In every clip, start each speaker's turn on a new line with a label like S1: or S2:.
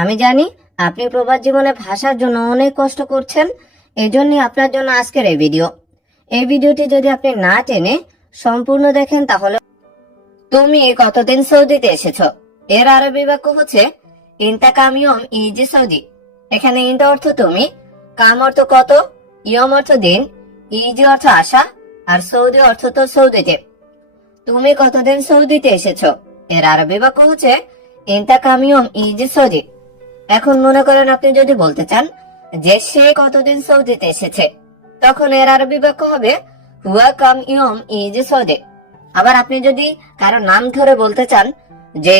S1: আমি জানি আপনি প্রবাস জীবনে ভাষার জন্য অনেক কষ্ট করছেন। এই জন্যই আপনার জন্য আজকের এই ভিডিও। এই ভিডিওটি যদি আপনি না টেনে সম্পূর্ণ দেখেন তাহলে তুমি কতদিন সৌদিতে এসেছ? এর আরবি বাক্য হচ্ছে ইনতা কামিয়ম ইজি সৌদি। এখানে ইনতা অর্থ তুমি, কাম অর্থ কত, ইয়ম অর্থ দিন, ইজি অর্থ আশা, আর সৌদি অর্থ তো সৌদিতে। তুমি কতদিন সৌদিতে এসেছ? এর আরবি বাক্য হচ্ছে ইনতা কামিয়ম ইজি সৌদি। এখন মনে করেন আপনি যদি বলতে চান যে সে কতদিন সৌদিতে এসেছে, তখন এর আরবি বাক্য হবে, হুয়া কাম ইয়ম ইজি সৌদি। আবার আপনি যদি কারও নাম ধরে বলতে চান যে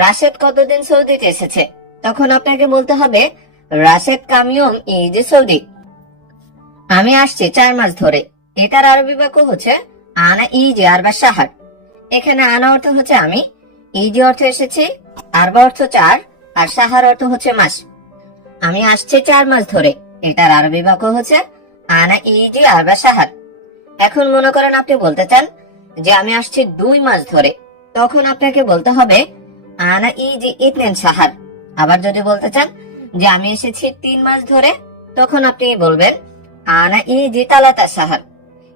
S1: রাশেদ কতদিন সৌদিতে এসেছে, তখন আপনাকে বলতে হবে, রাশেদ কামিয়ম ইজি সৌদি। আমি আসছি চার মাস ধরে। এটার আরবি বাক্য হচ্ছে, আনা ইজি আর বা সাহার এখানে আনা অর্থ হচ্ছে আমি, ইজি অর্থ এসেছি। আরবা অর্থ চার আর সাহার অর্থ হচ্ছে মাস। আমি আসছি চার মাস ধরে। এটার আরবি বাক্য হচ্ছে আনা ইজি আর বা সাহার। এখন মনে করেন আপনি বলতে চান যে আমি আসছি দুই মাস ধরে। তখন আপনাকে বলতে হবে আনা ইজি ইতনেন সাহার। আবার যদি বলতে চান যে আমি এসেছি তিন মাস ধরে, তখন আপনি বলবেন আনা ইজি তালাতা সাহার।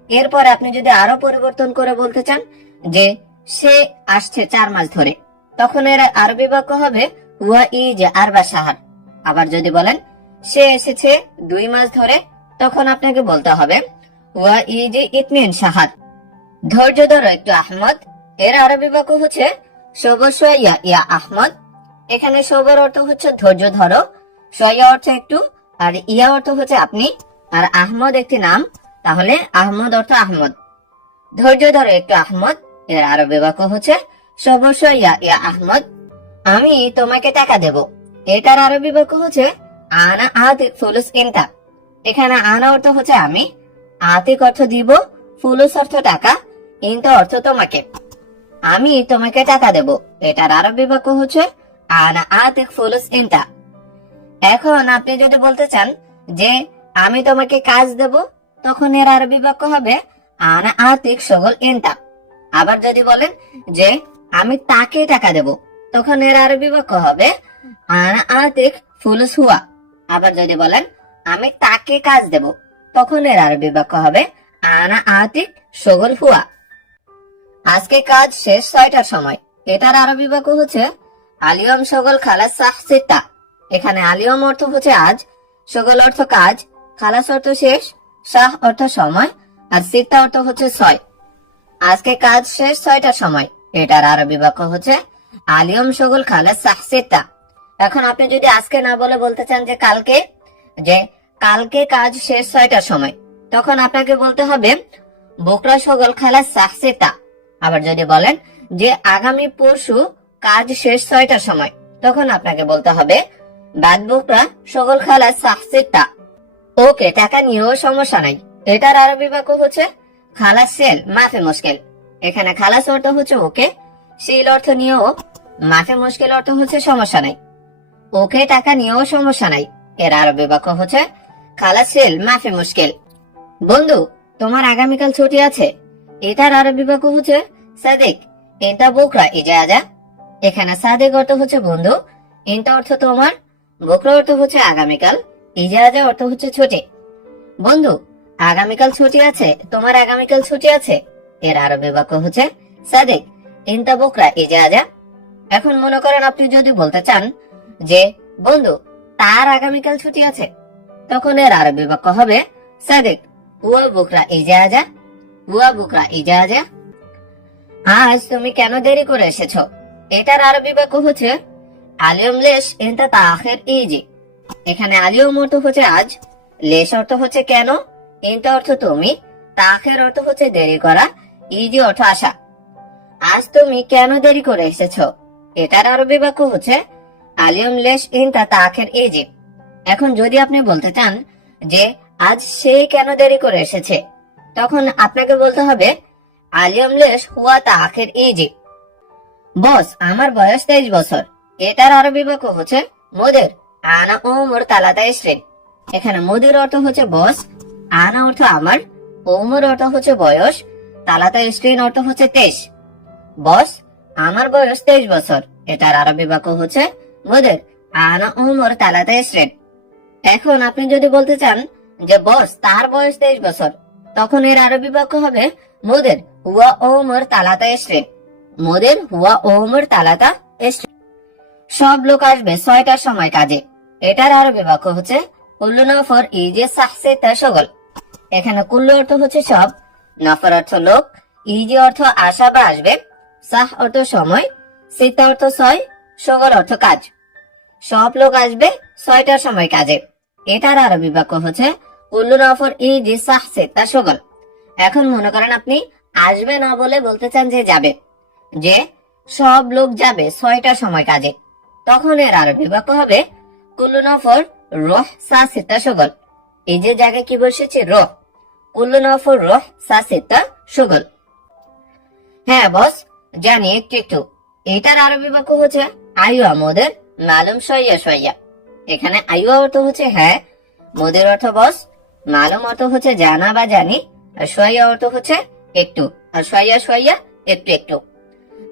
S1: এরপর আপনি যদি আরও পরিবর্তন করে বলতে চান যে সে আসছে চার মাস ধরে, তখন এর আরবি বাক্য হবে আরবা সাহার। আবার যদি বলেন, সে এসেছে দুই মাস ধরে, তখন আপনাকে বলতে হবে হুয়া ইজ ইতনিন সাহার। ধৈর্য ধরো একটু আহমদ। এর আরবি বাক্য হচ্ছে, সবর সোয়া ইয়া আহমদ। এখানে সবর অর্থ হচ্ছে ধৈর্য ধরো। সোয়া অর্থ একটু, আর ইয়া অর্থ হচ্ছে আপনি। আর আহমদ একটি নাম, তাহলে আহমদ অর্থ আহমদ। ধৈর্য ধরো একটু আহমদ। এর আরবি বাক্য হচ্ছে, সবর সোয়া ইয়া আহমদ। আমি তোমাকে টাকা দেব। এটার আরবি বাক্য হচ্ছে আনা আতিক ফুলুস ইনতা এখানে আনা অর্থ হচ্ছে আমি। আতিক অর্থ দিব, ফুলুস অর্থ টাকা ইনতা অর্থ তোমাকে। আমি তোমাকে টাকা দেব। এটার আরবি বাক্য হচ্ছে আনা আতিক ফুলুস ইনতা এখন আপনি যদি বলতে চান যে আমি তোমাকে কাজ দেব, তখন এর আরবি বাক্য হবে আনা আতিক সগল ইনতা আবার যদি বলেন যে আমি তাকে টাকা দেব তখন এর আরবি বাক্য হবে আতিক ফুলুস আবার যদি বলেন, আমি তাকে কাজ দেব তখন এর আরবি বাক্য হবে আনা আতিক সগল হুয়া। আজকে কাজ শেষ ছয়টার সময়। এটার আরবি বাক্য হচ্ছে আলিয়ম সগল খালাস সাহ সিত্তা। এখানে আলিয়ম অর্থ হচ্ছে আজ সগল অর্থ কাজ, খালাস অর্থ শেষ শাহ অর্থ সময়, আর সিত্তা অর্থ হচ্ছে ছয়। আজকে কাজ শেষ ছয়টার সময়। এটার আরবি বাক্য হচ্ছে আলিয়ম সগল খালাস সাহ সিত্তা এখন আপনি যদি আজকে না বলে বলতে চান যে কালকে যে কালকে কাজ শেষ ছয়টার সময়, তখন আপনাকে বলতে হবে, বোকরা সগল খালাস সাহ সিত্তা আবার যদি বলেন যে আগামী পরশু কাজ শেষ ছয়টার সময়, তখন আপনাকে বলতে হবে, বাদ বোকরা সগল খালা সাহ সিত্তা ওকে, টাকা নিয়েও সমস্যা নাই। এটার আরবি বাক্য হচ্ছে খালাস সেল, মাফে মুশকিল। এখানে খালাস অর্থ হচ্ছে ওকে শিল অর্থ নিয়েও মাফে মুশকিল অর্থ হচ্ছে সমস্যা নাই। ওকে টাকা নিয়েও সমস্যা নাই। এর আরবি বাক্য হচ্ছে খালাস সেল মাফে মুশকিল। বন্ধু, তোমার আগামীকাল ছুটি আছে। এটার আরবি বাক্য হচ্ছে, সাদিক এটা বোকরা ইজা আজা এখানে সাদিক অর্থ হচ্ছে বন্ধু ইনটা অর্থ তোমার, বোকরা অর্থ হচ্ছে আগামীকাল, ইজাজা অর্থ হচ্ছে ছুটি। বন্ধু, আগামীকাল ছুটি আছে, তোমার আগামীকাল ছুটি আছে। এর আরবি বাক্য হচ্ছে, সাদিক, ইনতা বোকরা, ইজাজা। এখন মনে করেন আপনি যদি বলতে চান যে, বন্ধু, তার আগামীকাল ছুটি আছে। তখন এর আরবি বাক্য হবে, সাদিক, হুয়া বুকরা ইজাজা, হুয়া বুকরা ইজাজা। আজ তুমি কেন দেরি করে এসেছ? এটার আরবি বাক্য হচ্ছে, আলিয়ম লেশ এনতা তাখের ইজি। এখানে আলিয়ম অর্থ হচ্ছে আজ, লেশ অর্থ হচ্ছে কেন ইনতা অর্থ তুমি, তাখের অর্থ হচ্ছে দেরি করা, ইজি অর্থ আসা। আজ তুমি কেন দেরি করে এসেছ? এটার আরবি বাক্য হচ্ছে আলিয়ম লেশ ইনতা তাখের ইজি এখন যদি আপনি বলতে চান যে আজ সে কেন দেরি করে এসেছে, তখন আপনাকে বলতে হবে, আলিয়ম লেশ হুয়া তাখের ইজি বস, আমার বয়স তেইশ বছর। এটার আরবি বাক্য হচ্ছে মোদের। আনা ওমর তালাতা ইসরিন এখানে মোদের অর্থ হচ্ছে বস, আনা অর্থ আমার ওমর অর্থ হচ্ছে বয়স, তালাতা ইসরিন অর্থ হচ্ছে তেইশ। বস আমার বয়স তেইশ বছর। এটার আরবি বাক্য হচ্ছে মোদের। আনা উমর তালাতা ইসরেন এখন আপনি যদি বলতে চান যে, বস, তার বয়স তেইশ বছর, তখন এর আরবি বাক্য হবে মোদের, হুয়া ওমর তালাতা ইসরেন মোদের, হুয়া ওমর তালাতা ইসরেন সব লোক আসবে ছয়টার সময় কাজে। এটার আরবি বাক্য হচ্ছে কুল্লু নফর ইজে সাহসে তাসগল এখানে কুল্লু অর্থ হচ্ছে সব, নফর অর্থ লোক, ইজি অর্থ আসা বা আসবে। সাহ অর্থ সময় সিতা অর্থ ছয় সগল অর্থ কাজ। সব লোক আসবে ছয়টার সময় কাজে। এটার আরবি বাক্য হচ্ছে কুল্লু নফর ইজি সাহসে তাসগল এখন মনে করেন আপনি আসবে না বলে বলতে চান যে যাবে। যে সব লোক যাবে ছয়টার সময় কাজে। তখন এর আরবি বাক্য হবে কুল্লু নফর রহ সা সিতা সগল এই যে জায়গায় কি বসেছে? রহ। কুল্লু নফর রহ সা সিতা সগল হ্যাঁ বস। জানি একটু একটু এটার আরবি বাক্য হচ্ছে আয়ু মোদের মালুম সইয়া সইয়া। এখানে আয়ু অর্থ হচ্ছে হ্যাঁ। মোদের অর্থ, বস। মালুম অর্থ হচ্ছে, জানা বা জানি। আর সইয়া অর্থ হচ্ছে, একটু। আর সইয়া সইয়া, একটু একটু।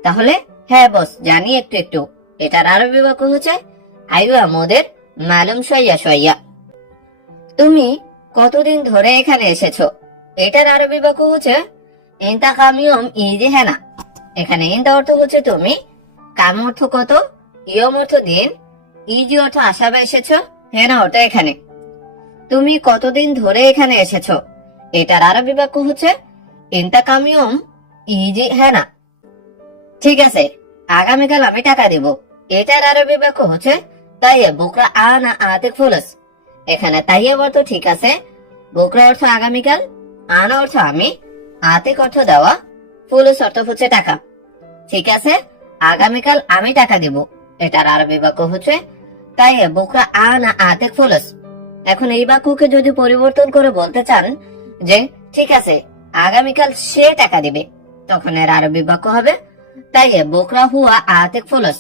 S1: তাহলে হ্যাঁ বস, জানি, একটু একটু। এটার আরবি বাক্য হচ্ছে আইয়া মোদের মালুম সইয়া সইয়া। তুমি কতদিন ধরে এখানে এসেছ? এটার আরবি বাক্য হচ্ছে ইন্তা কামিয়ম ইজি হেনা এখানে ইন্তা অর্থ হচ্ছে তুমি। কাম অর্থ কত? ইয়ম অর্থ দিন। ইজি অর্থ আসাবে এসেছ? হেনা অর্থ এখানে। তুমি কতদিন ধরে এখানে এসেছ? এটার আরবি বাক্য হচ্ছে ইন্তা কামিয়ম ইজি হেনা ঠিক আছে, আগামীকাল আমি টাকা দিব। এটার আরবি বাক্য হচ্ছে তাইয়ে বুকরা আনা আতে ফুলস। এখানে তাইয়ে অর্থ ঠিক আছে। বুকরা অর্থ আগামীকাল, আনা অর্থ আমি। আতিক অর্থ দেওয়া। ফুলস অর্থ হচ্ছে টাকা। ঠিক আছে? আগামীকাল আমি টাকা দিব। এটার আরবি বাক্য হচ্ছে তাইয়ে বুকরা আনা আতিক ফুলস। এখন এই বাক্যকে যদি পরিবর্তন করে বলতে চান যে, ঠিক আছে, আগামীকাল সে টাকা দিবে। তখন এর আরবি বাক্য হবে, তাই বোকরা হুয়া আতেক ফুলস।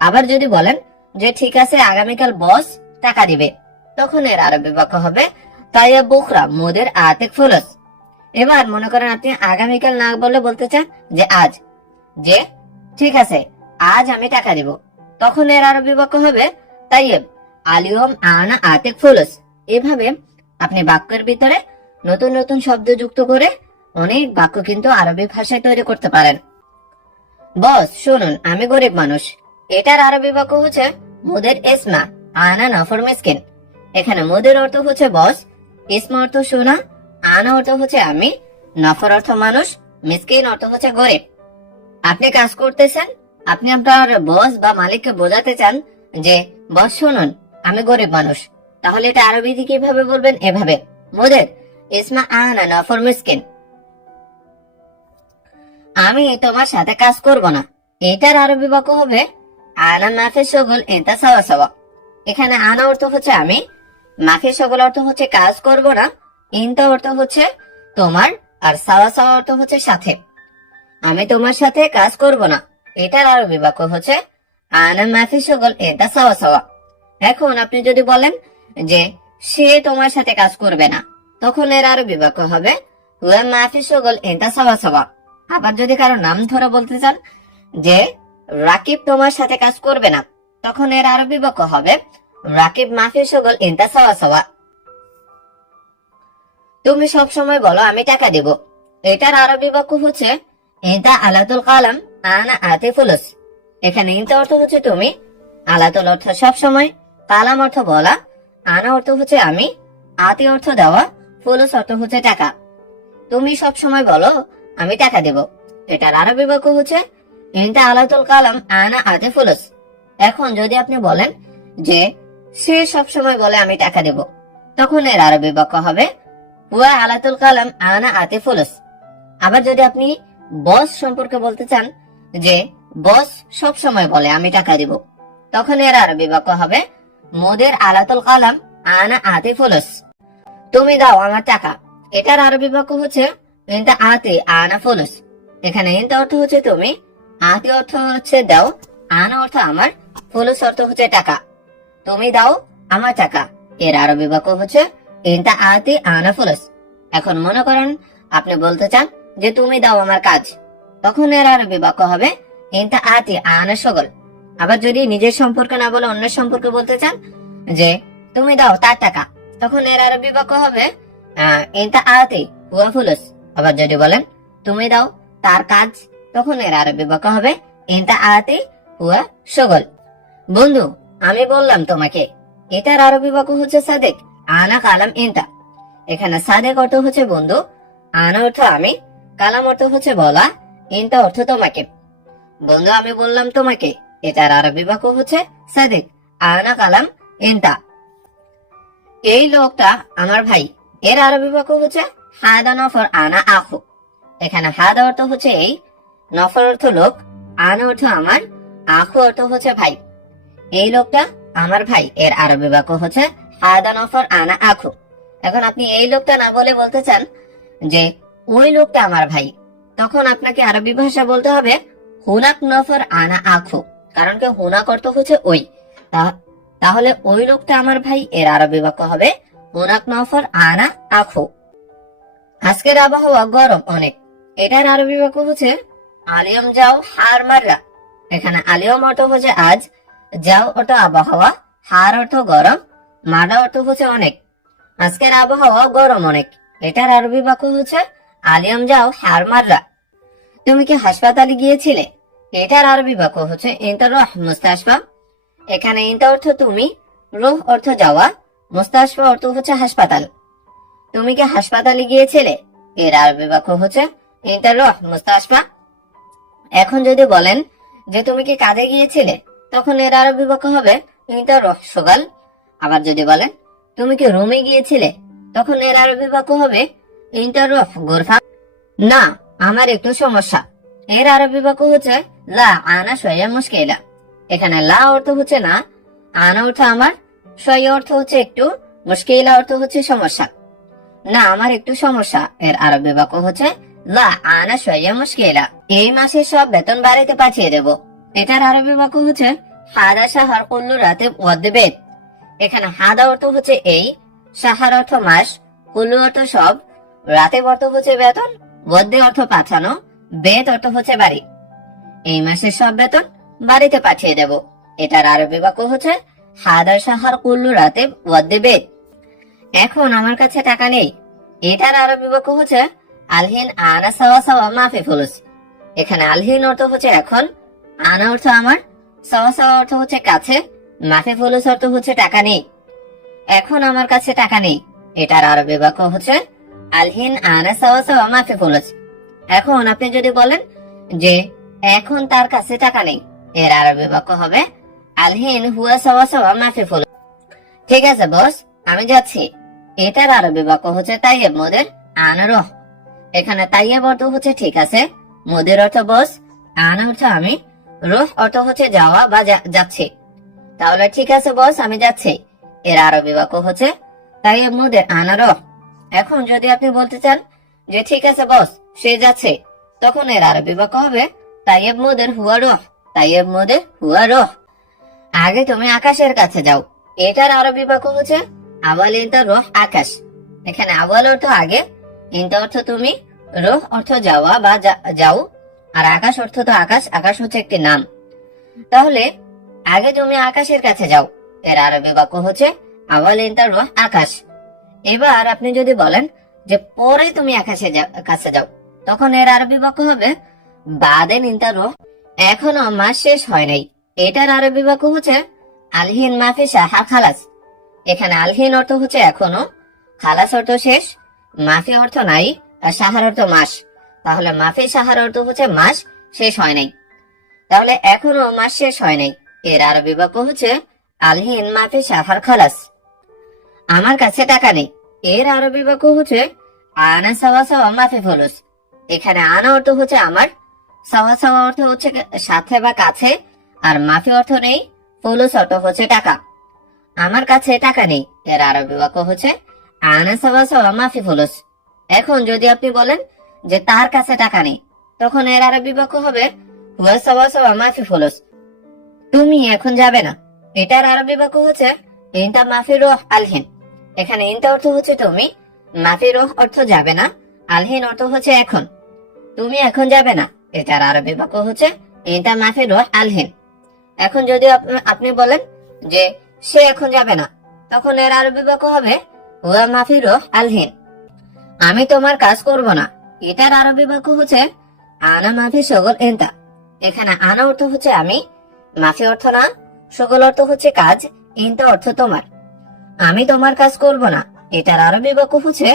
S1: আবার যদি বলেন যে, ঠিক আছে, আগামীকাল বস টাকা দিবে। তখন এর আরবি বাক্য হবে, তাই বোকরা মোদের আতেক ফুলস। এবার মনে করেন আপনি আগামীকাল না বলে বলতে চান যে আজ। যে, ঠিক আছে, আজ আমি টাকা দিব। তখন এর আরবি বাক্য হবে। তাইয়েব আলিয়ম আনা আতেক ফুলস। এভাবে আপনি বাক্যের ভিতরে নতুন নতুন শব্দ যুক্ত করে অনেক বাক্য কিন্তু আরবি ভাষায় তৈরি করতে পারেন। বস, শুনুন, আমি গরিব মানুষ। এটার আরবি বাক্য হচ্ছে মুদের এসমা আনা নফর মিসকিন। এখানে মুদের অর্থ হচ্ছে বস, ইসমা অর্থ শোনা আনা অর্থ হচ্ছে আমি, নফর অর্থ মানুষ, মিসকিন অর্থ হচ্ছে গরিব। আপনি কাজ করতেছেন, আপনি আপনার বস বা মালিককে বোঝাতে চান যে, বস, শুনুন, আমি গরিব মানুষ। তাহলে এটা আরবিতে কীভাবে বলবেন? এভাবে, মুদের, ইসমা আনা নফর মিসকিন। আমি তোমার সাথে কাজ করব না। এটার আরবি বাক্য হবে, আনা মাফে সগল এটা সাওয়া সাওয়া। এখানে আনা অর্থ হচ্ছে আমি, মাফে সগল অর্থ হচ্ছে কাজ করব না ইনতা অর্থ হচ্ছে তোমার আর সাওয়া সাওয়া অর্থ হচ্ছে সাথে। আমি তোমার সাথে কাজ করব না। এটার আরবি বাক্য হচ্ছে আনা মাফি সগল এটা সাওয়া সাওয়া। এখন আপনি যদি বলেন যে সে তোমার সাথে কাজ করবে না, তখন এর আরবি বাক্য হবে হুয়া মাফি সগল এটা সাওয়া সাওয়া। আবার যদি কারও নাম ধরে বলতে চান যে রাকিব তোমার সাথে কাজ করবে না, তখন এর আরবি বাক্য হবে রাকিব মাফি সগল ইন্তা সাওয়া সাওয়া। তুমি সব সময় বলো, আমি টাকা দেব। এটার আরবি বাক্য হচ্ছে ইন্তা আলাতুল কালাম আনা আতে ফুলস এখানে ইন্তা অর্থ হচ্ছে তুমি। আলাতুল অর্থ সব সময়, কালাম অর্থ বলা, আনা অর্থ হচ্ছে আমি, আতে অর্থ দেওয়া, ফুলস অর্থ হচ্ছে টাকা। তুমি সব সময় বলো, আমি টাকা দেব। এটার আরবি বাক্য হচ্ছে ইনটা আলাতুল কালাম আনা আতে ফুলস এখন যদি আপনি বলেন যে, সে সব সময় বলে, আমি টাকা দেব, তখন এর আরবি বাক্য হবে হুয়া আলাতুল কালাম আনা আতে আবার যদি আপনি বস সম্পর্কে বলতে চান, যে বস সব সময় বলে, আমি টাকা দিব, তখন এর আরবি বাক্য হবে, মোদের আলাতুল কালাম আনা আতে তুমি দাও আমার টাকা। এটার আরবি বাক্য হচ্ছে ইনতা আতে আনা ফুলুস। এখানে ইনতা অর্থ হচ্ছে তুমি, আতে অর্থ হচ্ছে দাও, আনা অর্থ আমার, ফুলুস অর্থ হচ্ছে টাকা। তুমি দাও আমার টাকা। এর আরবি বাক্য হচ্ছে ইনতা আতে আনা ফুলুস এখন মনে করেন, আপনি বলতে চান যে তুমি দাও আমার কাজ। তখন এর আরবি বাক্য হবে ইনতা আতে আনা সগল। আবার যদি নিজের সম্পর্কে না বলে অন্যের সম্পর্কে বলতে চান যে তুমি দাও তার টাকা, তখন এর আরবি বাক্য হবে ইনতা আতি হুয়া ফুলুস আবার যদি বলেন তুমি দাও তার কাজ, তখন এর আরবি বাক্য হবে ইনতা আতি হুয়া শগল বন্ধু, আমি বললাম তোমাকে, এটার আরবি বাক্য হচ্ছে সাদেক। আনা কালাম ইনতা। এখানে সাদেক অর্থ হচ্ছে বন্ধু, আনা অর্থ আমি, কালাম অর্থ হচ্ছে বলা, ইনতা অর্থ তোমাকে। বন্ধু, আমি বললাম তোমাকে, এটার আরবি বাক্য হচ্ছে সাদেক, আনা কালাম ইনতা। এই লোকটা আমার ভাই, এর আরবি বাক্য হচ্ছে হাদা নফর আনা আখু। এখানে হাদা অর্থ হচ্ছে এই, নফর অর্থ লোক, আনা অর্থ আমার, আখু অর্থ হচ্ছে ভাই। এই লোকটা আমার ভাই, এর আরবি বাক্য হচ্ছে হাদা নফর আনা আখু। এখন আপনি এই লোকটা না বলে বলতে চান যে, ওই লোকটা আমার ভাই। তখন আপনাকে আরবি ভাষা বলতে হবে, হুনাক নফর আনা আখু। কারণ কি হুনাক অর্থ হচ্ছে ওই। তাহলে ওই লোকটা আমার ভাই, এর আরবি বাক্য হবে, হুনাক নফর আনা আখু। আজকের আবহাওয়া গরম অনেক। এটার আরবি বাক্য হচ্ছে, আলিয়ম যাও হার মাররা এখানে আলিয়ম অর্থ হচ্ছে আজ, যাও অর্থ আবহাওয়া, হার অর্থ গরম। মারা অর্থ হচ্ছে অনেক। আজকের আবহাওয়া গরম অনেক। এটার আরবি বাক্য হচ্ছে, আলিয়াম যাও, হার মাররা। তুমি কি হাসপাতালে গিয়েছিলে? এটার আরবি বাক্য হচ্ছে ইন্তা রহ মুস্তাশফা। এখানে ইন্তা অর্থ তুমি, রুহ অর্থ যাওয়া, মুস্তাশফা অর্থ হচ্ছে হাসপাতাল। তুমি কি হাসপাতালে গিয়েছিলে? এর আরবি বাক্য হচ্ছে ইন্তা রহ মুস্তাশফা। এখন যদি বলেন যে তুমি কি কাজে গিয়েছিলে, তখন এর আরবি বাক্য হবে ইন্তা রহ সকাল আবার যদি বলেন তুমি কি রুমে গিয়েছিলে? তখন এর আরবি বাক্য হবে। ইন্টা রহ গোরফা না, আমার একটু সমস্যা। এর আরবি বাক্য হচ্ছে, লা আনা সয়া মুশকিলা। এখানে লা অর্থ হচ্ছে না, আনা অর্থ আমার সয়া অর্থ হচ্ছে একটু, মুশকিলা অর্থ হচ্ছে সমস্যা। না, আমার একটু সমস্যা। এর আরবি বাক্য হচ্ছে, লা আনা সয়া মুশকিলা। এই মাসে সব বেতন বাড়িতে পাঠিয়ে দেব। এটার আরবি বাক্য হচ্ছে হাদা সাহার কুল্লু রাতে ওয়াদ্দেবেদ। এখানে হাদা অর্থ হচ্ছে এই, সাহার অর্থ মাস কুল্লু অর্থ সব রাতে অর্থ হচ্ছে বেতন বদ্যে অর্থ পাঠানো, বেত অর্থ হচ্ছে বাড়ি। এই মাসের সব বেতন বাড়িতে পাঠিয়ে দেব। এটার আরবি বাক্য হচ্ছে হাদার সাহার কুল্লু রাতে ওয়াদ্দে বেত। এখন আমার কাছে টাকা নেই। এটার আরবি বাক্য হচ্ছে, আলহিন আনা সাওয়া সাওয়া মাফি ফুলুস। এখানে আলহিন অর্থ হচ্ছে এখন, আনা অর্থ আমার, সাওয়া সাওয়া অর্থ হচ্ছে কাছে মাফি ফুলুস অর্থ হচ্ছে টাকা নেই। এখন আমার কাছে টাকা নেই। এটার আরবি বাক্য হচ্ছে, আলহিন এখন আপনি যদি বলেন যে এখন তার কাছে টাকা নেই, এর আরবি বাক্য হবে, আলহিন, হুয়া সাওয়া সাওয়া মাফি ফুলুস ঠিক আছে, বস, আমি যাচ্ছি। এটার আরবি বাক্য হচ্ছে তাইয়েব মোদের আনা রহ এখানে তাইয়েব অর্থ হচ্ছে ঠিক আছে, মোদের অর্থ বস আনা অর্থ আমি। রোহ অর্থ হচ্ছে যাওয়া বা যাচ্ছি। তাহলে ঠিক আছে, বস, আমি যাচ্ছি। এর আরবি বাক্য হচ্ছে তাইয়েব মোদের আনা রহ এখন যদি আপনি বলতে চান যে, ঠিক আছে, বস, সে যাচ্ছে। তখন এর আরবি বাক্য হবে তাইয়েব মোদের হুয়া রহ তাইয়েব মোদের হুয়া রহ। আগে তুমি আকাশের কাছে যাও। এটার আরবি বাক্য হচ্ছে, আওয়াল ইন্তা রহ আকাশ। এখানে আওয়াল অর্থ আগে ইন্তা অর্থ তুমি, রহ অর্থ যাওয়া বা যাও, আর আকাশ অর্থ তো আকাশ আকাশ হচ্ছে একটি নাম। তাহলে আগে তুমি আকাশের কাছে যাও। এর আরবি বাক্য হচ্ছে আওয়াল ইন্তা আকাশ। এবার আপনি যদি বলেন যে, পরে তুমি আকাশে কাছে যাও। তখন এর আরবি বাক্য হবে, বাদে নিন্তা রহ, এখনও মাস শেষ হয় নাই। এটার আরবি বাক্য হচ্ছে, আলহিন মাফি সাহা খালাস। এখানে আলহিন অর্থ হচ্ছে, এখনও। খালাস অর্থ শেষ, মাফি অর্থ নাই, আর সাহার অর্থ মাস। তাহলে মাফি সাহার অর্থ হচ্ছে, মাস শেষ হয় নাই। তাহলে, এখনও মাস শেষ হয় নাই। এর আরবি বাক্য হচ্ছে, আলহিন মাফি সাফার খালাস। আমার কাছে টাকা নেই। এর আরবি বাক্য হচ্ছে, আনা সাওয়া সাওয়া মাফি ফুলুস। এখানে আনা অর্থ হচ্ছে আমার। সাওয়া সাওয়া অর্থ হচ্ছে সাথে বা কাছে, আর মাফি অর্থ নেই, ফুলুস অর্থ হচ্ছে টাকা। আমার কাছে টাকা নেই। এর আরবি বাক্য হচ্ছে, আনা সাওয়া সাওয়া মাফি ফুলুস। এখন যদি আপনি বলেন যে তার কাছে টাকা নেই, তখন এর আরবি বাক্য হবে, হুয়া সাওয়া সাওয়া মাফি ফুলুস। তুমি এখন যাবে না। এটার আরবি বাক্য হচ্ছে, ইনতা মাফি রোহ আলহিন। এখানে ইনতা অর্থ হচ্ছে তুমি, মাফি রোহ অর্থ যাবে না। আলহিন অর্থ হচ্ছে, এখন। তুমি এখন যাবে না। এটার আরবি বাক্য হচ্ছে, ইনতা মাফি রোহ আলহিন। এখন যদি আপনি বলেন যে, সে এখন যাবে না, তখন এর আরবি বাক্য হবে, হুয়া মাফিরো আলহিন। আমি তোমার কাজ করব না। এটার আরবি বাক্য হচ্ছে, আনা মাফি সগল এন্তা এখানে আনা অর্থ হচ্ছে, আমি মাফি অর্থ না সগল অর্থ হচ্ছে কাজ ইন্তা অর্থ তোমার। আমি তোমার কাজ করব না, এটার আরবি বাক্য হচ্ছে,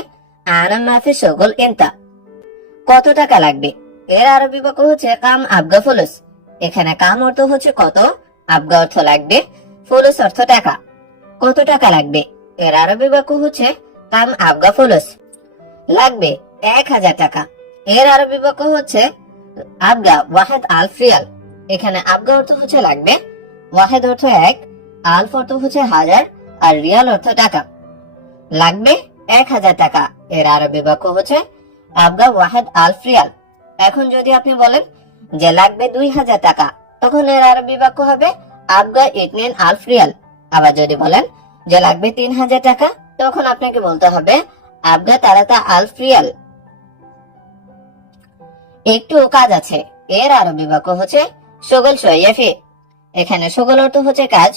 S1: আনা মাফি সগল এন্তা কত টাকা লাগবে? এর আরবি বাক্য হচ্ছে, কাম আবগা ফুলুস। এখানে কাম অর্থ হচ্ছে কত, আবগা অর্থ লাগবে, ফুলুস অর্থ টাকা। কত টাকা লাগবে? এর আরবি বাক্য হচ্ছে, কাম আবগা ফুলুস। লাগবে এক হাজার টাকা। এর আরবি বাক্য হচ্ছে, আবগা ওয়াহেদ আলফ রিয়াল এখানে আবগা অর্থ হচ্ছে লাগবে, ওয়াহেদ অর্থ এক, আলফ অর্থ হচ্ছে হাজার, আর রিয়াল অর্থ টাকা। লাগবে এক হাজার টাকা। এর আরবি বাক্য হচ্ছে আবগা ওয়াহেদ, আলফ, রিয়াল। এখন যদি আপনি বলেন যে লাগবে দুই হাজার টাকা, তখন এর আরবি বাক্য হবে আবগা ইটনিন আলফ, রিয়াল। আবার যদি বলেন যে লাগবে তিন হাজার টাকা, তখন আপনাকে বলতে হবে আবগা তারাতা, আলফ, রিয়াল। একটু কাজ আছে। এর আরবি বাক্য হচ্ছে সগল সৈয়াফি এখানে সগল অর্থ হচ্ছে কাজ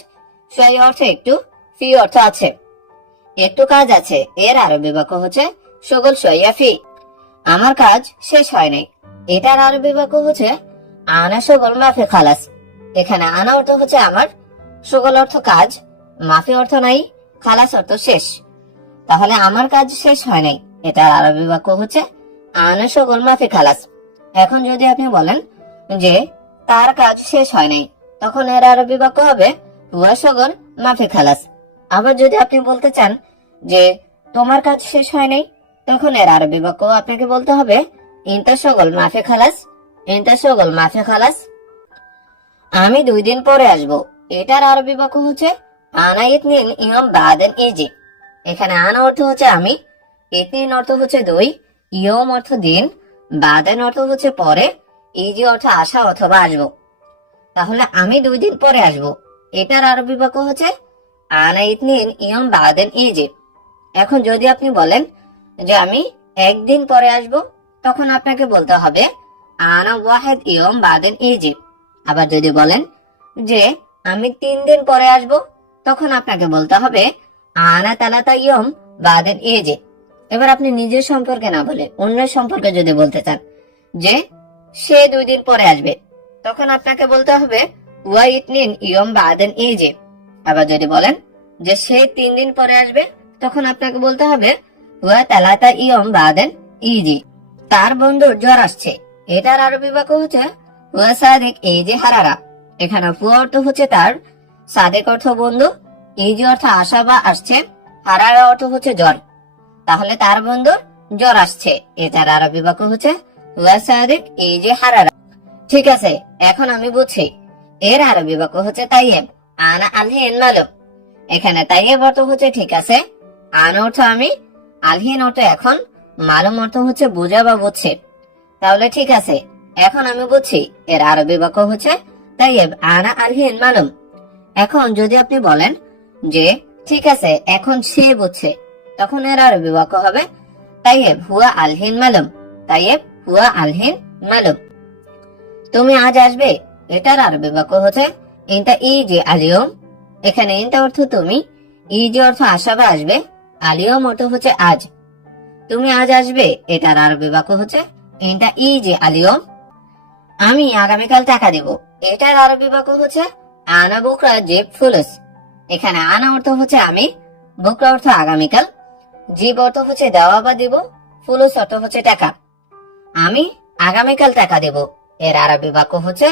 S1: সই অর্থ একটু, ফি অর্থ আছে। একটু কাজ আছে, এর আরবি বাক্য হচ্ছে সগল সৈয়াফি আমার কাজ শেষ হয় নাই। এটার আরবি বাক্য হচ্ছে আনা সগল মাফি খালাস। এখানে আনা অর্থ হচ্ছে আমার। সগল অর্থ কাজ, মাফি অর্থ নাই, খালাস অর্থ শেষ। তাহলে আমার কাজ শেষ হয় নাই। এটার আরবি বাক্য হচ্ছে আনা সগল মাফি খালাস। এখন যদি আপনি বলেন যে তার কাজ শেষ হয় নাই। তখন এর আরবি বাক্য হবে হুয়া সগল মাফি খালাস। আবার যদি আপনি বলতে চান যে, তোমার কাজ শেষ হয় নাই, তখন এর আরবি বাক্য আপনাকে বলতে হবে ইন্তা সগল মাফে খালাস। ইন্তা সগল মাফে খালাস। আমি দুই দিন পরে আসব। এটার আরবি বাক্য হচ্ছে, আনা ইতনিন ইয়ম বাদেন ইজি এখানে আনা অর্থ হচ্ছে আমি, ইতনিন অর্থ হচ্ছে দুই, ইয়ম অর্থ দিন, বাদেন অর্থ হচ্ছে পরে ইজি অর্থ আসা অথবা আসব। তাহলে আমি দুই দিন পরে আসব। এটার আরবি বাক্য হচ্ছে আনা ইতনিন ইয়ম বাদেন ইজি। এখন যদি আপনি বলেন যে আমি একদিন পরে আসব, তখন আপনাকে বলতে হবে আনা ওয়াহেদ ইয়ম বাদেন ইজি। আবার যদি বলেন যে আমি তিন দিন পরে আসব, তখন আপনাকে বলতে হবে আনা তালাতা ইয়ম বাদেন ইজি। এবার আপনি নিজের সম্পর্কে না বলে অন্যের সম্পর্কে যদি বলতে চান যে সে দুই দিন পরে আসবে। তখন আপনাকে বলতে হবে, ওয়া ইতনিন ইয়ম বাদেন ইজি। আবার যদি বলেন যে সে তিন দিন পরে আসবে, তখন আপনাকে বলতে হবে, ওয়া তালাতা ইয়ম তার বন্ধুর জ্বর আসছে। এটার আরবি বাক্য হচ্ছে, ওয়া সাদেক ইজি হারারা। এখানে ফুয়া অর্থ হচ্ছে তার সাদেক অর্থ বন্ধু, ইজি অর্থ আশা বা আসছে, হারারা অর্থ হচ্ছে জ্বর। তাহলে তার বন্ধুর জ্বর আসছে। এটার আরবি বাক্য হচ্ছে ওয়া সাদেক ইজি হারারা। ঠিক আছে, এখন আমি বুঝছি। এর আরবি বাক্য হচ্ছে তাইয়েব। আনা আলহিন মালুম। এখানে তাইয়েব অর্থ হচ্ছে ঠিক আছে, আন অর্থ আমি, আলহিন অর্থ এখন, মালুম অর্থ হচ্ছে বোঝা বা বুঝছে। তাহলে ঠিক আছে, এখন আমি বুঝছি, এর আরবি বাক্য হচ্ছে তাইয়েব, আনা আলহিন মালুম। এখন যদি আপনি বলেন যে, ঠিক আছে, এখন সে বুঝছে, তখন এর আরবি বাক্য হবে তাইয়েব, হুয়া আলহিন মালুম। তাইয়েব হুয়া আলহিন মালুম। তুমি আজ আসবে? এটার আরবি বাক্য হচ্ছে ইনটা যে আলিয়ম। এখানে ইনটা অর্থ তুমি ই যে অর্থ আসা বা আসবে, আলিয়ম অর্থ হচ্ছে আজ। তুমি আজ আসবে? এটার আরবি বাক্য হচ্ছে ইনটা যে আলিয়ম। আমি আগামীকাল টাকা দেব। এটার আরবি বাক্য হচ্ছে, আনা বুকরা জেব ফুলুস। এখানে আনা অর্থ হচ্ছে আমি, বুকরা অর্থ আগামীকাল। জীব অর্থ হচ্ছে দেওয়া বা দিব, ফুলুস অর্থ হচ্ছে টাকা। আমি আগামীকাল টাকা দেব। এর আরবি বাক্য হচ্ছে,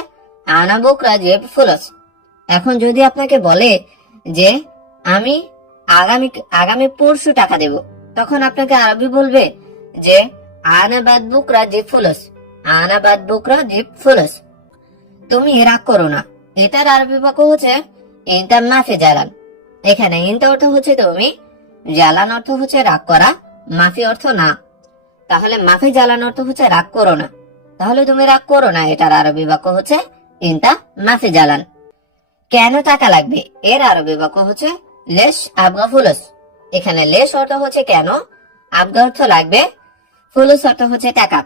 S1: আনা বুকরা ফুলুস। এখন যদি আপনাকে বলে যে, আমি আগামী আগামী পরশু টাকা দেব, তখন আপনাকে আরবি বলবে যে, আনা বাদ বুকরা জিপ ফুলস। আনা বাদ বুকরা জিপ ফুলস। তুমি রাগ করো না। এটার আরবি বাক্য হচ্ছে ইন্টার মাফি জ্বালান এখানে ইন্টা অর্থ হচ্ছে তুমি জ্বালান অর্থ হচ্ছে রাগ করা, মাফি অর্থ না। তাহলে মাফি জ্বালান অর্থ হচ্ছে রাগ করো না। তাহলে তুমি রাগ করো না, এটার আরবি বাক্য হচ্ছে ইন্টা মাফি জ্বালান। কেন টাকা লাগবে? এর আরবি বাক্য হচ্ছে লেশ আবগা ফুলস। এখানে লেশ অর্থ হচ্ছে কেন? আবগা অর্থ লাগবে, ফুলস অর্থ হচ্ছে টাকা।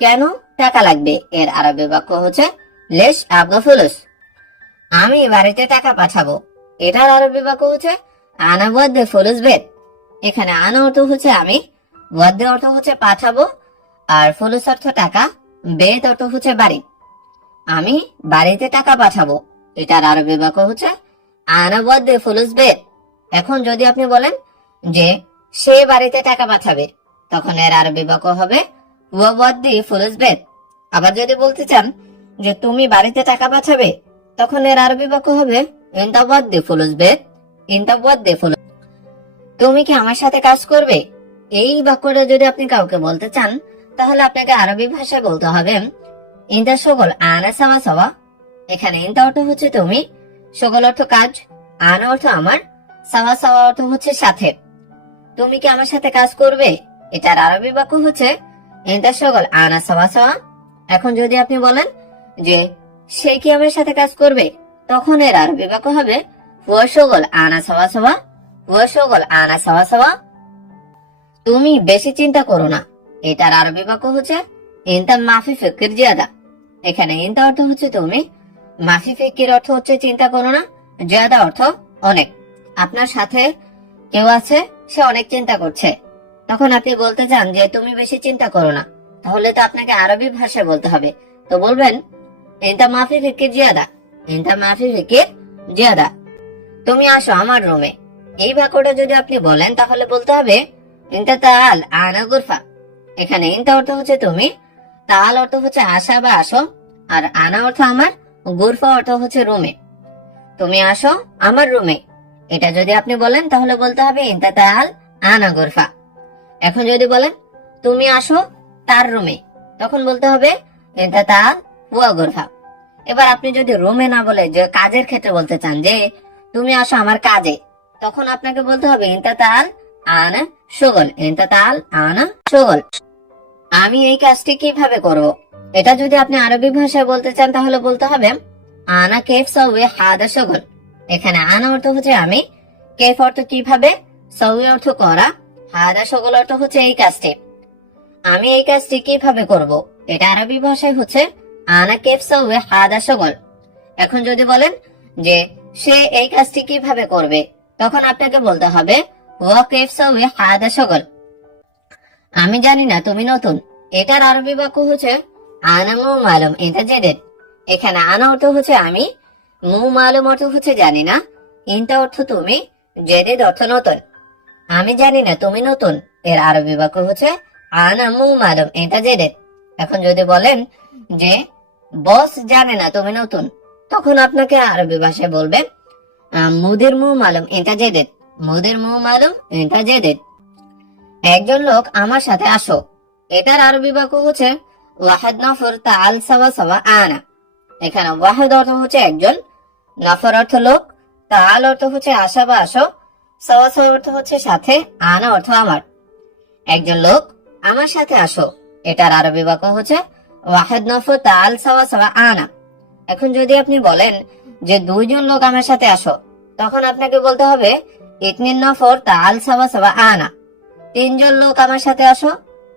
S1: কেন টাকা লাগবে? এর আরবি বাক্য হচ্ছে লেশ আবগা ফুলস। আমি বাড়িতে টাকা পাঠাবো। এটার আরবি বাক্য হচ্ছে আনা বদ্দে ফুলুস বেদ। এখানে আনা অর্থ হচ্ছে আমি বদ্দে অর্থ হচ্ছে পাঠাবো, আর ফুলুস অর্থ টাকা বেদ অর্থ হচ্ছে বাড়ি। আমি বাড়িতে টাকা পাঠাবো, এটার আরবি বাক্য হচ্ছে আনা বদ্দে ফুলুস বেদ এখন যদি আপনি বলেন যে সে বাড়িতে টাকা পাঠাবে, তখন এর আরবি বাক্য হবে ওয়াবদ্দি ফুলুস বেদ আবার যদি বলতে চান যে তুমি বাড়িতে টাকা পাঠাবে, তখন এর আরবি বাক্য হবে ইন্তাবদ্দি ফুলুস বেদ ইন্তাবদ্দি ফুলুস তুমি কি আমার সাথে কাজ করবে? এই বাক্যটা যদি আপনি কাউকে বলতে চান, তাহলে আপনাকে আরবি ভাষায় বলতে হবে ইন্তা সকল আনা সাওয়া সাওয়া? এখানে ইন্তা অর্থ হচ্ছে তুমি সকল অর্থ কাজ, আনা অর্থ আমার সাওয়া সাওয়া অর্থ হচ্ছে সাথে। তুমি কি আমার সাথে কাজ করবে? এটার আরবি বাক্য হচ্ছে ইন্তা সকল আনা সাওয়া সাওয়া? এখন যদি আপনি বলেন যে, সে কি আমার সাথে কাজ করবে? তখন এর আরবি বাক্য হবে, হুয়া সকল আনা সাওয়া সাওয়া? হুয়া সকল আনা সাওয়া সাওয়া? তুমি বেশি চিন্তা করো না। এটার আরবি বাক্য হচ্ছে ইনতা মাফি ফিকির জিয়াদা। এখানে ইনতা অর্থ হচ্ছে তুমি, মাফি ফিকির অর্থ হচ্ছে চিন্তা করো না, জিয়াদা অর্থ অনেক। আপনার সাথে কেউ আছে, সে অনেক চিন্তা করছে। তখন আপনি বলতে চান যে, তুমি বেশি চিন্তা করো না। তাহলে তো আপনাকে আরবি ভাষায় বলতে হবে। তো বলবেন, ইনতা মাফি ফিকির জিয়াদা। ইনতা মাফি ফিকির জিয়াদা। তুমি আসো আমার রুমে। এই বাক্যটা যদি আপনি বলেন, তাহলে বলতে হবে আনা গুরফা। এখানে অর্থ হচ্ছে তুমি, তাল অর্থ হচ্ছে আসা বা আসো, আর আনা অর্থ আমার, গুরফা অর্থ হচ্ছে রুমে। তুমি আসো আমার রুমে। এটা যদি আপনি বলেন, তাহলে বলতে হবে ইনতা তাল আনা গুরফা। এখন যদি বলেন, তুমি আসো তার রুমে, তখন বলতে হবে ইনতা তাল হুয়া গুরফা। এবার আপনি যদি রুমে না বলে যে কাজের ক্ষেত্রে বলতে চান যে, তুমি আসো আমার কাজে তখন আপনাকে বলতে হবে ইনতা তাল আনা সুগল ইনতা তাল, আনা সুগল আমি এই কাজটি কীভাবে করব? এটা যদি আপনি আরবি ভাষায় বলতে চান, তাহলে বলতে হবে, আনা কেফ সৌয়ে হাদা সুগল এখানে আনা অর্থ হচ্ছে আমি। কেফ অর্থ কীভাবে? সৌয়ে অর্থ করা। হাদা সুগল অর্থ হচ্ছে এই কাজটি। আমি এই কাজটি কীভাবে করব? এটা আরবি ভাষায় হচ্ছে, আনা কেফ সৌয়ে হাদা সুগল এখন যদি বলেন যে সে এই কাজটি কীভাবে করবে, তখন আপনাকে বলতে হবে ওয়া কেফ সৌয়ে হাদা সুগল আমি জানি না, তুমি নতুন। এটার আরবি বাক্য হচ্ছে, আনা মু মালুম এটা জেদের। এখানে আনা অর্থ হচ্ছে আমি, মু মালুম অর্থ হচ্ছে জানি না। ইনটা অর্থ তুমি, জেদের অর্থ নতুন। আমি জানি না, তুমি নতুন। এর আরবি বাক্য হচ্ছে, আনা মু মালুম এটা জেদের। এখন যদি বলেন যে, বস জানে না তুমি নতুন তখন আপনাকে আরবি ভাষায় বলবেন মুদির মু মালুম এটা জেদের। মুদির মু মালুম এটা জেদের একজন লোক আমার সাথে আসো। এটার আরবি বাক্য হচ্ছে, ওয়াহেদ নফর তাল সাওয়া সাওয়া আনা। এখানে ওয়াহেদ অর্থ হচ্ছে একজন, নফর অর্থ লোক তাল অর্থ হচ্ছে আসা বা আসো সাওয়া সাওয়া অর্থ হচ্ছে সাথে, আনা অর্থ আমার। একজন লোক, আমার সাথে আসো। এটার আরবি বাক্য হচ্ছে, ওয়াহেদ নফর তাল সাবা সাওয়া আনা। এখন যদি আপনি বলেন যে দুইজন লোক আমার সাথে আসো, তখন আপনাকে বলতে হবে ইতনিন নফর তাল সাওয়া সাওয়া আনা। তিনজন লোক আমার সাথে আসো।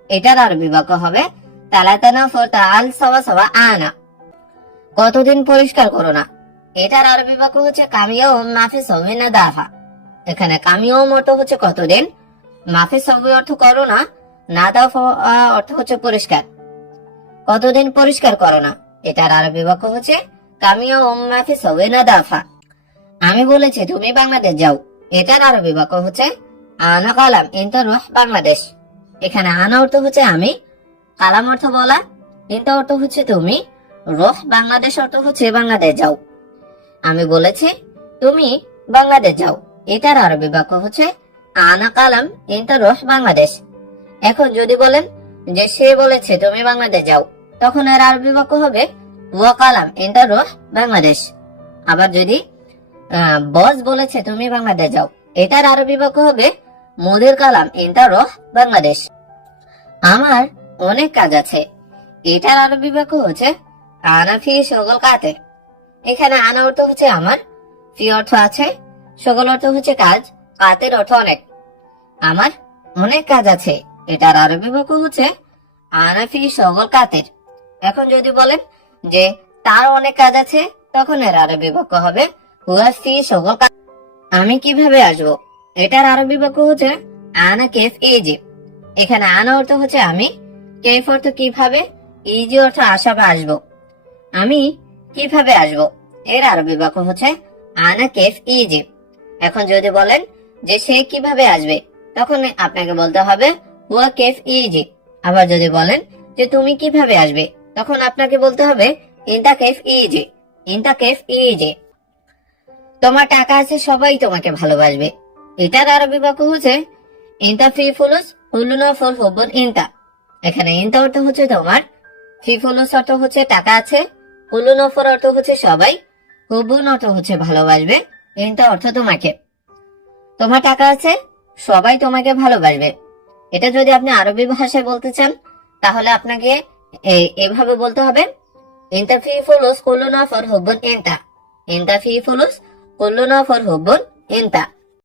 S1: এটার আরবি বাক্য হবে তালাতানা ফর তাল সাওয়া সাওয়া আনা। কতদিন পরিষ্কার করো না। এটার আরবি বাক্য হচ্ছে কামিয়া ও মাফি সমিনা দাফা এখানে কামিও অর্থ হচ্ছে কতদিন? মাফি সবই অর্থ করো না না দাফা অর্থ হচ্ছে পরিষ্কার। কতদিন পরিষ্কার করো না। এটার আরবি বাক্য হচ্ছে কামিয়া ও মাফি সমিনা দাফা আমি বলেছি, তুমি বাংলাদেশ যাও। এটার আরবি বাক্য হচ্ছে আনা কালাম ইন্টা রুহ বাংলাদেশ। এখানে আনা অর্থ হচ্ছে আমি, কালাম অর্থ বলা ইন্টা অর্থ হচ্ছে তুমি, রোহ বাংলাদেশ অর্থ হচ্ছে বাংলাদেশ যাও। আমি বলেছি, তুমি বাংলাদেশ যাও। এটার আরবি বাক্য হচ্ছে আনা কালাম ইন্টা রোহ বাংলাদেশ। এখন যদি বলেন যে সে বলেছে তুমি বাংলাদেশ যাও, তখন এর আরবি বাক্য হবে ওয়া কালাম ইন্টা রোহ বাংলাদেশ। আবার যদি বস বলেছে তুমি বাংলাদেশ যাও। এটার আরবি বাক্য হবে মোদের কালাম ইন্টা রহ বাংলাদেশ। আমার অনেক কাজ আছে। এটার আরবি বাক্য হচ্ছে আনা ফি সকল কাতে এখানে আনা অর্থ হচ্ছে আমার, ফি অর্থ আছে, সকল অর্থ হচ্ছে কাজ কাতের অর্থ অনেক। আমার অনেক কাজ আছে। এটার আরবি বাক্য হচ্ছে আনা ফি সকল কাতের এখন যদি বলেন যে তার অনেক কাজ আছে, তখন এর আরবি বাক্য হবে হুয়া ফি শগল আমি কীভাবে আসব? এটার আরবি বাক্য হচ্ছে আনা কেফ ইজি। এখানে আনা অর্থ হচ্ছে আমি। কেফ অর্থ কীভাবে? ইজি অর্থ আসা বা আসব। আমি কীভাবে আসব? এর আরবি বাক্য হচ্ছে আনা কেফ ইজি। এখন যদি বলেন যে সে কীভাবে আসবে, তখন আপনাকে বলতে হবে, হুয়া কেফ ইজি। আবার যদি বলেন যে তুমি কীভাবে আসবে, তখন আপনাকে বলতে হবে, ইনতা কেফ ইজি। ইনতা কেফ ইজি। তোমার টাকা আছে, সবাই তোমাকে ভালোবাসবে। এটার আরবি বাক্য হচ্ছে, ইনতা ফি ফুলুস হুলুনা ফুল হুবুন ইনতা। এখানে ইনতা অর্থ হচ্ছে তোমার ফি ফুলুস অর্থ হচ্ছে টাকা আছে হুলুন অফর অর্থ হচ্ছে সবাই হুবুন অর্থ হচ্ছে ভালোবাসবে, ইনতা অর্থ তোমাকে। তোমার টাকা আছে, সবাই তোমাকে ভালোবাসবে। এটা যদি আপনি আরবি ভাষায় বলতে চান, তাহলে আপনাকে এভাবে বলতে হবে, ইনতা ফি ফুলুস কুল্লুনা ফর হুবুন ইনতা। ইনতা ফি ফুলুস ফর হুবুন ইনতা